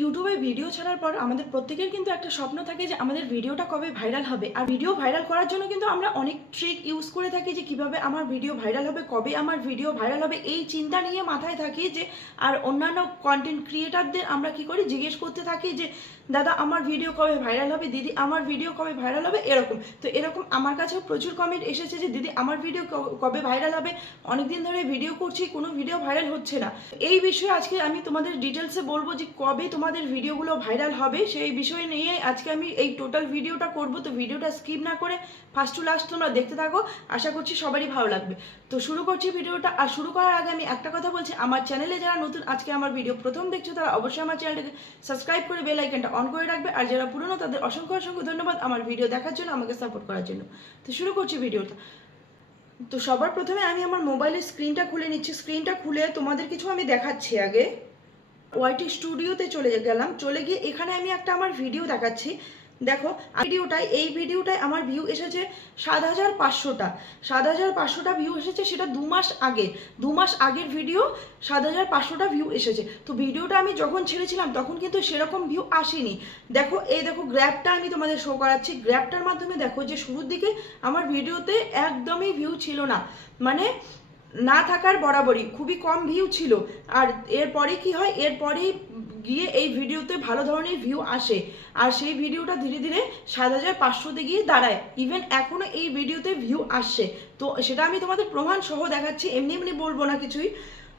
ইউটিউবে ভিডিও ছাড়ার পর আমাদের প্রত্যেকের কিন্তু একটা স্বপ্ন থাকে যে আমাদের ভিডিওটা কবে ভাইরাল হবে। আর ভিডিও ভাইরাল করার জন্য কিন্তু আমরা অনেক ট্রিক ইউজ করে থাকি যে কিভাবে আমার ভিডিও ভাইরাল হবে, কবে আমার ভিডিও ভাইরাল হবে, এই চিন্তা নিয়ে মাথায় থাকি যে। আর অন্যান্য কন্টেন্ট ক্রিয়েটারদের আমরা কি করি, জিজ্ঞেস করতে থাকি যে দাদা আমার ভিডিও কবে ভাইরাল হবে, দিদি আমার ভিডিও কবে ভাইরাল হবে, এরকম। তো এরকম আমার কাছেও প্রচুর কমেন্ট এসেছে যে দিদি আমার ভিডিও কবে ভাইরাল হবে, অনেকদিন ধরে ভিডিও করছি কোনো ভিডিও ভাইরাল হচ্ছে না। এই বিষয়ে আজকে আমি তোমাদের ডিটেলসে বলবো যে কবে তোমাদের ভিডিওগুলো ভাইরাল হবে, সেই বিষয় নিয়ে আজকে আমি এই টোটাল ভিডিওটা করব। তো ভিডিওটা স্কিপ না করে ফার্স্ট টু লাস্ট তোমরা দেখতে থাকো, আশা করছি সবারই ভালো লাগবে। তো শুরু করছি ভিডিওটা। আর শুরু করার আগে আমি একটা কথা বলছি, আমার চ্যানেলে যারা নতুন আজকে আমার ভিডিও প্রথম দেখছো তারা অবশ্যই আমার চ্যানেলটাকে সাবস্ক্রাইব করে বেল আইকনটা অন করে রাখবে। আর যারা পুরনো তাদের অসংখ্য অসংখ্য ধন্যবাদ আমার ভিডিও দেখার জন্য, আমাকে সাপোর্ট করার জন্য। তো শুরু করছি ভিডিওটা। তো সবার প্রথমে আমি আমার মোবাইলের স্ক্রিনটা খুলে নিচ্ছি। স্ক্রিনটা খুলে তোমাদের কিছু আমি দেখাচ্ছি। আগে ওয়াইটি স্টুডিওতে চলে গেলাম, চলে গিয়ে এখানে আমি একটা আমার ভিডিও দেখাচ্ছি। দেখো এই ভিডিওটায় আমার ভিউ এসেছে 7,500টা। 7,500টা ভিউ এসেছে, সেটা 2 মাস আগে। 2 মাস আগের ভিডিও 7,500টা ভিউ এসেছে। তো ভিডিওটা আমি যখন ছেড়েছিলাম তখন কিন্তু সেরকম ভিউ আসেনি। দেখো দেখো গ্র্যাবটা আমি তোমাদের শো করাচ্ছি। গ্র্যাবটার মাধ্যমে দেখো যে শুরুর দিকে আমার ভিডিওতে একদমই ভিউ ছিল না, মানে না থাকার বরাবরই, খুবই কম ভিউ ছিল। আর এরপরে কি হয়, এরপরেই গিয়ে এই ভিডিওতে ভালো ধরনের ভিউ আসে। আর সেই ভিডিওটা ধীরে ধীরে 7,500তে গিয়ে দাঁড়ায়। ইভেন এখনও এই ভিডিওতে ভিউ আসছে। তো সেটা আমি তোমাদের প্রমাণ সহ দেখাচ্ছি, এমনি এমনি বলবো না কিছুই।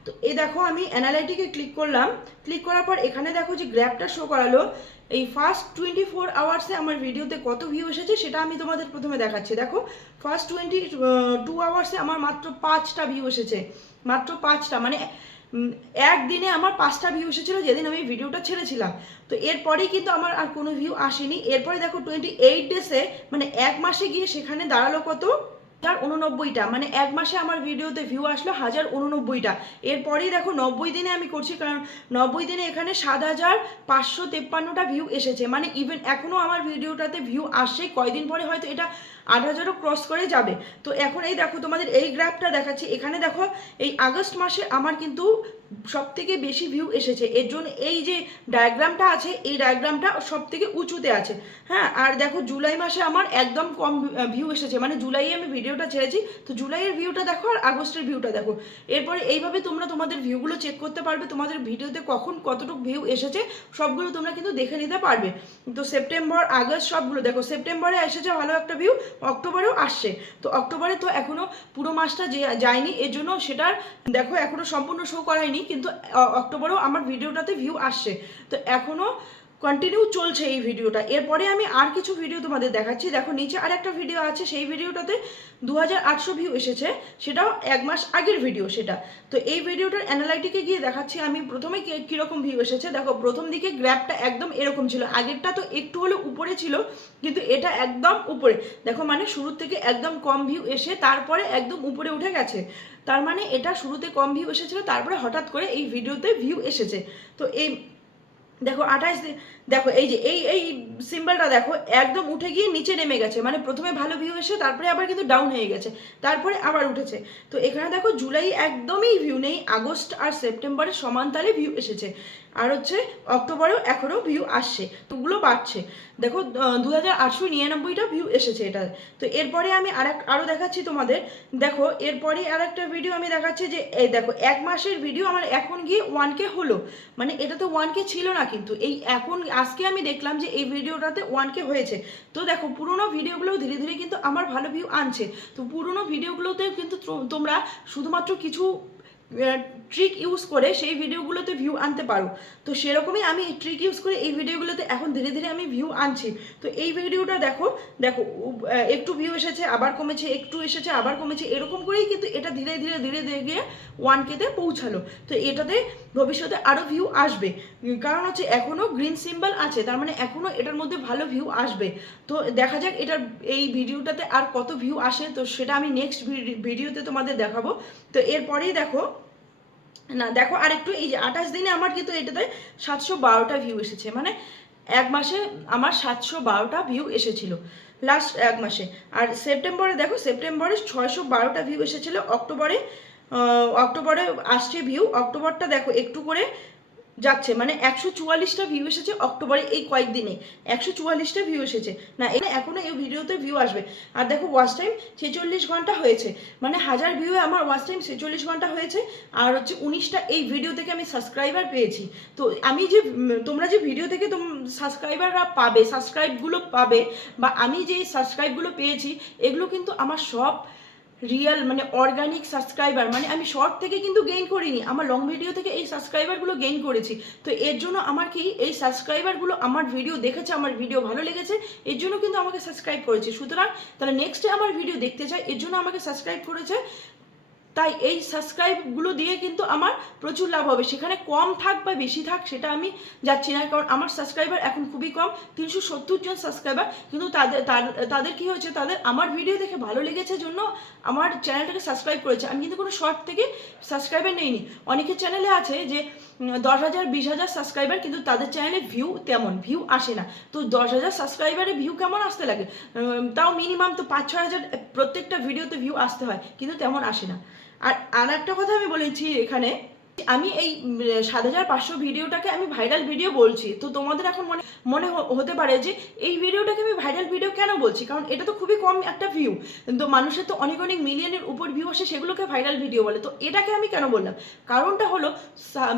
তো দেখো আমি অ্যানালাইটিকে ক্লিক করলাম। ক্লিক করার পর এখানে দেখো যে গ্র্যাবটা শো করালো। এই ফার্স্ট 24 আওয়ার্সে আমার ভিডিওতে কত ভিউ এসেছে সেটা আমি তোমাদের প্রথমে দেখাচ্ছি। দেখো ফার্স্ট 22 আওয়ার্সে আমার মাত্র 5টা ভিউ এসেছে। মাত্র 5টা, মানে একদিনে আমার 5টা ভিউ এসেছিলো যেদিন আমি ভিডিওটা ছেড়েছিলাম। তো এরপরেই কিন্তু আমার আর কোনো ভিউ আসেনি। এরপরে দেখো 28 ডেসে, মানে 1 মাসে গিয়ে সেখানে দাঁড়ালো কত, 1,089টা। মানে 1 মাসে আমার ভিডিওতে ভিউ আসলো 1,089টা। এরপরেই দেখো 90 দিনে আমি করছি, কারণ 90 দিনে এখানে 7,553টা ভিউ এসেছে। মানে ইভেন এখনও আমার ভিডিওটাতে ভিউ আসছে, কয়দিন পরে হয়তো এটা 8,000ও ক্রস করে যাবে। তো এখন এই দেখো তোমাদের এই গ্রাফটা দেখাচ্ছি। এখানে দেখো এই আগস্ট মাসে আমার কিন্তু সব থেকে বেশি ভিউ এসেছে। এর জন্য এই যে ডায়াগ্রামটা আছে, এই ডায়াগ্রামটা সব থেকে উঁচুতে আছে। হ্যাঁ, আর দেখো জুলাই মাসে আমার একদম কম ভিউ এসেছে, মানে জুলাইয়ে আমি ভিডিওটা ছেড়েছি। তো জুলাইয়ের ভিউটা দেখো আর আগস্টের ভিউটা দেখো। এরপরে এইভাবে তোমরা তোমাদের ভিউগুলো চেক করতে পারবে, তোমাদের ভিডিওতে কখন কতটুকু ভিউ এসেছে সবগুলো তোমরা কিন্তু দেখে নিতে পারবে। তো সেপ্টেম্বর, আগস্ট সবগুলো দেখো। সেপ্টেম্বরে এসেছে ভালো একটা ভিউ, অক্টোবরেও আসছে। তো অক্টোবরে তো এখনো পুরো মাসটা যায়নি, এর জন্য সেটার দেখো এখনো সম্পূর্ণ শো করায়নি, কিন্তু অক্টোবরেও আমার ভিডিওটাতে ভিউ আসছে। তো এখনো কন্টিনিউ চলছে এই ভিডিওটা। এরপরে আমি আর কিছু ভিডিও তোমাদের দেখাচ্ছি। দেখো নিচে আর একটা ভিডিও আছে, সেই ভিডিওটাতে 2,800 ভিউ এসেছে, সেটাও 1 মাস আগের ভিডিও সেটা। তো এই ভিডিওটার অ্যানালাইটিকে গিয়ে দেখাচ্ছি আমি প্রথমে কীরকম ভিউ এসেছে। দেখো প্রথম দিকে গ্র্যাবটা একদম এরকম ছিল, আগেরটা তো একটু হলে উপরে ছিল, কিন্তু এটা একদম উপরে। দেখো মানে শুরুর থেকে একদম কম ভিউ এসে তারপরে একদম উপরে উঠে গেছে। তার মানে এটা শুরুতে কম ভিউ এসেছিল, তারপরে হঠাৎ করে এই ভিডিওতে ভিউ এসেছে। তো এই দেখো 28, দেখো এই যে এই সিম্বলটা দেখো একদম উঠে গিয়ে নিচে নেমে গেছে। মানে প্রথমে ভালো ভিউ এসে তারপরে আবার কিন্তু ডাউন হয়ে গেছে, তারপরে আবার উঠেছে। তো এখানে দেখো জুলাই একদমই ভিউ নেই, আগস্ট আর সেপ্টেম্বরে সমান তালে ভিউ এসেছে। আর হচ্ছে অক্টোবরেও এখনও ভিউ আসছে, তোগুলো বাড়ছে। দেখো 2,899টা ভিউ এসেছে এটা। তো এরপরে আমি আরও দেখাচ্ছি তোমাদের। দেখো এরপরে আর একটা ভিডিও আমি দেখাচ্ছি যে এই দেখো 1 মাসের ভিডিও আমার এখন গিয়ে 1K হলো। মানে এটা তো 1K ছিল না, কিন্তু এই এখন আজকে আমি দেখলাম যে এই ভিডিওটাতে 1K হয়েছে। তো দেখো পুরোনো ভিডিওগুলোও ধীরে ধীরে কিন্তু আমার ভালো ভিউ আনছে। তো পুরোনো ভিডিওগুলোতে কিন্তু তোমরা শুধুমাত্র কিছু ট্রিক ইউজ করে সেই ভিডিওগুলোতে ভিউ আনতে পারো। তো সেরকমই আমি ট্রিক ইউজ করে এই ভিডিওগুলোতে এখন ধীরে ধীরে আমি ভিউ আনছি। তো এই ভিডিওটা দেখো, দেখো একটু ভিউ এসেছে আবার কমেছে, একটু এসেছে আবার কমেছে, এরকম করেই কিন্তু এটা ধীরে ধীরে ধীরে ধীরে গিয়ে 1Kতে পৌঁছালো। তো এটাতে ভবিষ্যতে আরও ভিউ আসবে, কারণ হচ্ছে এখনও গ্রিন সিম্বল আছে, তার মানে এখনও এটার মধ্যে ভালো ভিউ আসবে। তো দেখা যাক এটার এই ভিডিওটাতে আর কত ভিউ আসে, তো সেটা আমি নেক্সট ভিডিওতে তোমাদের দেখাবো। তো এরপরেই দেখো না, দেখো আর একটু এই যে 28 দিনে আমার কিন্তু এটাতে 712টা ভিউ এসেছে। মানে 1 মাসে আমার 712টা ভিউ এসেছিল লাস্ট 1 মাসে। আর সেপ্টেম্বরে দেখো, সেপ্টেম্বরে 612টা ভিউ এসেছিলো। অক্টোবরে আসছে ভিউ, অক্টোবরটা দেখো একটু করে যাচ্ছে, মানে 144টা ভিউ এসেছে অক্টোবরে, এই কয়েকদিনে 144টা ভিউ এসেছে। না এখনো এই ভিডিওতে ভিউ আসবে। আর দেখো ওয়াচ টাইম 46 ঘন্টা হয়েছে, মানে 1000 ভিউয়ে আমার ওয়াচ টাইম 46 ঘন্টা হয়েছে। আর হচ্ছে 19টা এই ভিডিও থেকে আমি সাবস্ক্রাইবার পেয়েছি। তো আমি যে তোমরা যে ভিডিও থেকে সাবস্ক্রাইবাররা পাবে, সাবস্ক্রাইবগুলো পাবে, বা আমি যে সাবস্ক্রাইবগুলো পেয়েছি, এগুলো কিন্তু আমার সব রিয়েল, মানে অর্গানিক সাবস্ক্রাইবার। মানে আমি শর্ট থেকে কিন্তু গেইন করিনি, আমার লং ভিডিও থেকে এই সাবস্ক্রাইবারগুলো গেইন করেছি। তো এর জন্য আমার কি, এই সাবস্ক্রাইবারগুলো আমার ভিডিও দেখেছে, আমার ভিডিও ভালো লেগেছে, এর জন্য কিন্তু আমাকে সাবস্ক্রাইব করেছে। সুতরাং তারা নেক্সটে আমার ভিডিও দেখতে চায়, এর জন্য আমাকে সাবস্ক্রাইব করেছে। তাই এই সাবস্ক্রাইবগুলো দিয়ে কিন্তু আমার প্রচুর লাভ হবে। সেখানে কম থাক বা বেশি থাক সেটা আমি যাচ্ছি না, কারণ আমার সাবস্ক্রাইবার এখন খুবই কম, 370 জন সাবস্ক্রাইবার। কিন্তু তাদের কি হয়েছে, তাদের আমার ভিডিও দেখে ভালো লেগেছে জন্য আমার চ্যানেলটাকে সাবস্ক্রাইব করেছে। আমি কিন্তু কোনো শর্ট থেকে সাবস্ক্রাইবার নেইনি। অনেকের চ্যানেলে আছে যে 10,000 20,000 সাবস্ক্রাইবার, কিন্তু তাদের চ্যানেলে ভিউ তেমন ভিউ আসে না। তো 10,000 সাবস্ক্রাইবারে ভিউ কেমন আসতে লাগে, তাও মিনিমাম তো 5-6 হাজার প্রত্যেকটা ভিডিওতে ভিউ আসতে হয়, কিন্তু তেমন আসে না। আর একটা কথা আমি বলেছি এখানে, আমি এই 7,500 ভিডিওটাকে আমি ভাইরাল ভিডিও বলছি। তো তোমাদের এখন মনে মনে হতে পারে যে এই ভিডিওটাকে আমি ভাইরাল ভিডিও কেন বলছি, কারণ এটা তো খুবই কম একটা ভিউ। তো মানুষের তো অনেক অনেক মিলিয়নের উপর ভিউ আসে, সেগুলোকে ভাইরাল ভিডিও বলে। তো এটাকে আমি কেন বললাম, কারণটা হলো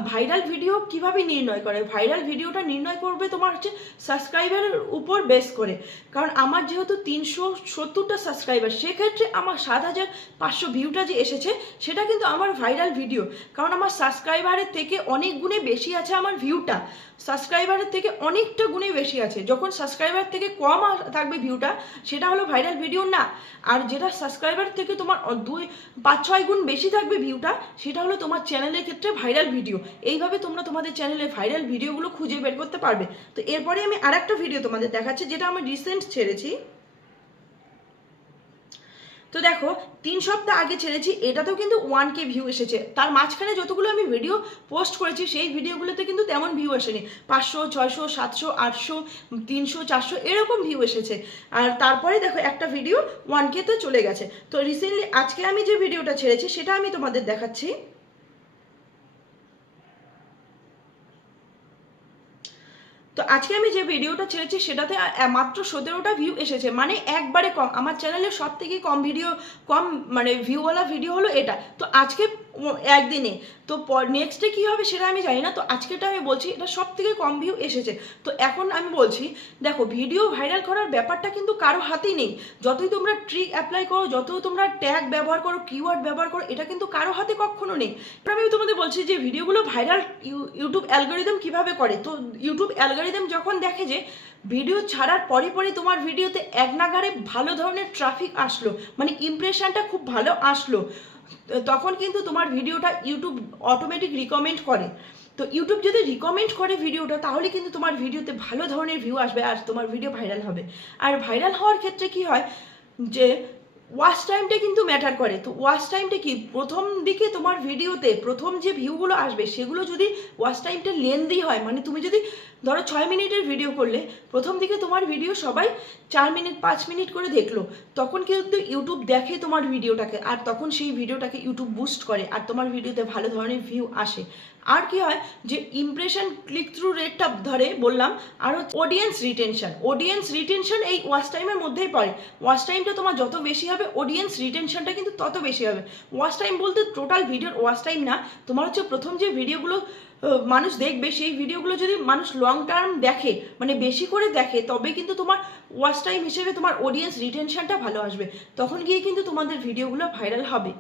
ভাইরাল ভিডিও কিভাবে নির্ণয় করে, ভাইরাল ভিডিওটা নির্ণয় করবে তোমার হচ্ছে সাবস্ক্রাইবারের উপর বেস করে। কারণ আমার যেহেতু 370টা সাবস্ক্রাইবার, সেক্ষেত্রে আমার 7,500 ভিউটা যে এসেছে সেটা কিন্তু আমার ভাইরাল ভিডিও। কারণ আমার সাবস্ক্রাইবারের থেকে অনেক গুণে বেশি আছে আমার ভিউটা, সাবস্ক্রাইবারের থেকে অনেকটা গুণে বেশি আছে। যখন সাবস্ক্রাইবার থেকে কম থাকবে ভিউটা, সেটা হলো ভাইরাল ভিডিও না। আর যেটা সাবস্ক্রাইবার থেকে তোমার 5-6 গুণ বেশি থাকবে ভিউটা, সেটা হলো তোমার চ্যানেলের ক্ষেত্রে ভাইরাল ভিডিও। এইভাবে তোমরা তোমাদের চ্যানেলে ভাইরাল ভিডিওগুলো খুঁজে বের করতে পারবে। তো এরপরে আমি আরেকটা ভিডিও তোমাদের দেখাচ্ছি, যেটা আমি রিসেন্ট ছেড়েছি। তো দেখো 3 সপ্তাহ আগে ছেড়েছি, এটাতেও কিন্তু 1K ভিউ এসেছে। তার মাঝখানে যতগুলো আমি ভিডিও পোস্ট করেছি, সেই ভিডিওগুলোতে কিন্তু তেমন ভিউ আসেনি। 500, 600, 700, 800, 300, 400 এরকম ভিউ এসেছে। আর তারপরে দেখো একটা ভিডিও 1K তে চলে গেছে। তো রিসেন্টলি আজকে আমি যে ভিডিওটা ছেড়েছি সেটা আমি তোমাদের দেখাচ্ছি। তো আজকে আমি যে ভিডিওটা ছেড়েছি সেটাতে মাত্র 17টা ভিউ এসেছে, মানে একবারে কম। আমার চ্যানেলের সব থেকে কম ভিডিও, কম মানে ভিউওয়ালা ভিডিও হলো এটা। তো আজকে একদিনে, তো নেক্সট ডে কী হবে সেটা আমি জানি না। তো আজকেটা আমি বলছি এটা সব থেকে কম ভিউ এসেছে। তো এখন আমি বলছি, দেখো ভিডিও ভাইরাল করার ব্যাপারটা কিন্তু কারো হাতেই নেই। যতই তোমরা ট্রিক অ্যাপ্লাই করো, যতই তোমরা ট্যাগ ব্যবহার করো, কিওয়ার্ড ব্যবহার করো, এটা কিন্তু কারো হাতে কখনো নেই। আমি তোমাদের বলছি যে ভিডিওগুলো ভাইরাল ইউটিউব অ্যালগোরিদম কিভাবে করে। তো ইউটিউব অ্যালগোরিদম যখন দেখে যে ভিডিও ছাড়ার পরে পরে তোমার ভিডিওতে এক নাগাড়ে ভালো ধরনের ট্রাফিক আসলো, মানে ইমপ্রেশনটা খুব ভালো আসলো, তখন কিন্তু তোমার ভিডিওটা ইউটিউব অটোমেটিক রিকমেন্ড করে। তো ইউটিউব যদি রিকমেন্ড করে ভিডিওটা, তাহলে কিন্তু তোমার ভিডিওতে ভালো ধরনের ভিউ আসবে আর তোমার ভিডিও ভাইরাল হবে। আর ভাইরাল হওয়ার ক্ষেত্রে কি হয় যে ওয়াচ টাইমটা কিন্তু ম্যাটার করে। তো ওয়াচ টাইমটা কি, প্রথম দিকে তোমার ভিডিওতে প্রথম যে ভিউগুলো আসবে সেগুলো যদি ওয়াচ টাইমটা লেন্দি হয়, মানে তুমি যদি ধরো 6 মিনিটের ভিডিও করলে, প্রথম দিকে তোমার ভিডিও সবাই 4 মিনিট 5 মিনিট করে দেখলো, তখন কিন্তু ইউটিউব দেখে তোমার ভিডিওটাকে, আর তখন সেই ভিডিওটাকে ইউটিউব বুস্ট করে, আর তোমার ভিডিওতে ভালো ধরনের ভিউ আসে। আর কি হয় যে ইমপ্রেশন ক্লিক থ্রু রেটটা ধরে বললাম, আর হচ্ছে অডিয়েন্স রিটেনশন এই ওয়াচ টাইমের মধ্যেই পড়ে। ওয়াচ টাইমটা তোমার যত বেশি হবে, অডিয়েন্স রিটেনশনটা কিন্তু তত বেশি হবে। ওয়াচ টাইম বলতে টোটাল ভিডিওর ওয়াচ টাইম না, তোমার হচ্ছে প্রথম যে ভিডিওগুলো মানুষ দেখবে, সেই ভিডিওগুলো যদি মানুষ লং টার্ম দেখে, মানে বেশি করে দেখে, তবে কিন্তু তোমার ওয়াচ টাইম হিসেবে তোমার অডিয়েন্স রিটেনশনটা ভালো আসবে, তখন গিয়ে কিন্তু তোমাদের ভিডিওগুলো ভাইরাল হবে।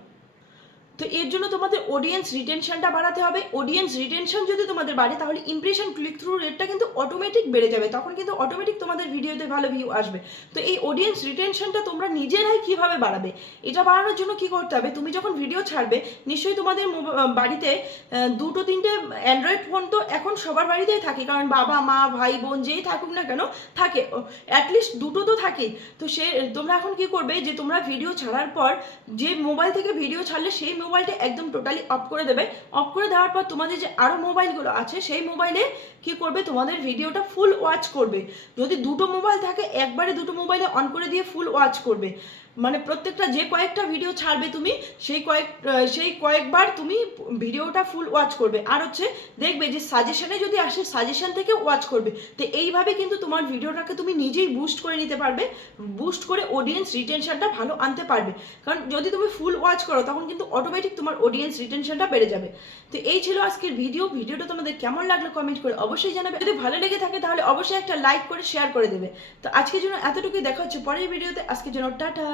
তো এর জন্য তোমাদের অডিয়েন্স রিটেনশনটা বাড়াতে হবে। অডিয়েন্স রিটেনশন যদি তোমাদের বাড়ে, তাহলে ইমপ্রেশন ক্লিক থ্রু রেটটা কিন্তু অটোমেটিক বেড়ে যাবে, তখন কিন্তু অটোমেটিক তোমাদের ভিডিওতে ভালো ভিউ আসবে। তো এই অডিয়েন্স রিটেনশনটা তোমরা নিজেরাই কিভাবে বাড়াবে, এটা বাড়ানোর জন্য কি করতে হবে, তুমি যখন ভিডিও ছাড়বে, নিশ্চয়ই তোমাদের বাড়িতে 2-3টে অ্যান্ড্রয়েড ফোন তো এখন সবার বাড়িতেই থাকে, কারণ বাবা মা ভাই বোন যেই থাকুক না কেন থাকে, অ্যাটলিস্ট 2টো তো থাকে। তো তোমরা এখন কি করবে, যে তোমরা ভিডিও ছাড়ার পর যে মোবাইল থেকে ভিডিও ছাড়লে সেই মোবাইলটা একদম টোটালি অফ করে দেবে। অফ করে দেওয়ার পর তোমাদের যে আরও মোবাইলগুলো আছে, সেই মোবাইলে কি করবে, তোমাদের ভিডিওটা ফুল ওয়াচ করবে। যদি 2টো মোবাইল থাকে, একবারে 2টো মোবাইলে অন করে দিয়ে ফুল ওয়াচ করবে। মানে প্রত্যেকটা যে কয়েকটা ভিডিও ছাড়বে তুমি সেই কয়েকবার তুমি ভিডিওটা ফুল ওয়াচ করবে। আর হচ্ছে দেখবে যে সাজেশনে যদি আসে সাজেশন থেকে ওয়াচ করবে। তো এইভাবে কিন্তু তোমার ভিডিওটাকে তুমি নিজেই বুস্ট করে নিতে পারবে, বুস্ট করে অডিয়েন্স রিটেনশনটা ভালো আনতে পারবে। কারণ যদি তুমি ফুল ওয়াচ করো তখন কিন্তু অটোমেটিক তোমার অডিয়েন্স রিটেনশনটা বেড়ে যাবে। তো এই ছিল আজকের ভিডিওটা তোমাদের কেমন লাগলো কমেন্ট করে অবশ্যই জানাবে। যদি ভালো লেগে থাকে তাহলে অবশ্যই একটা লাইক করে শেয়ার করে দেবে। তো আজকের জন্য এতটুকুই, দেখা হচ্ছে পরের ভিডিওতে। আজকের জন্য টাটা।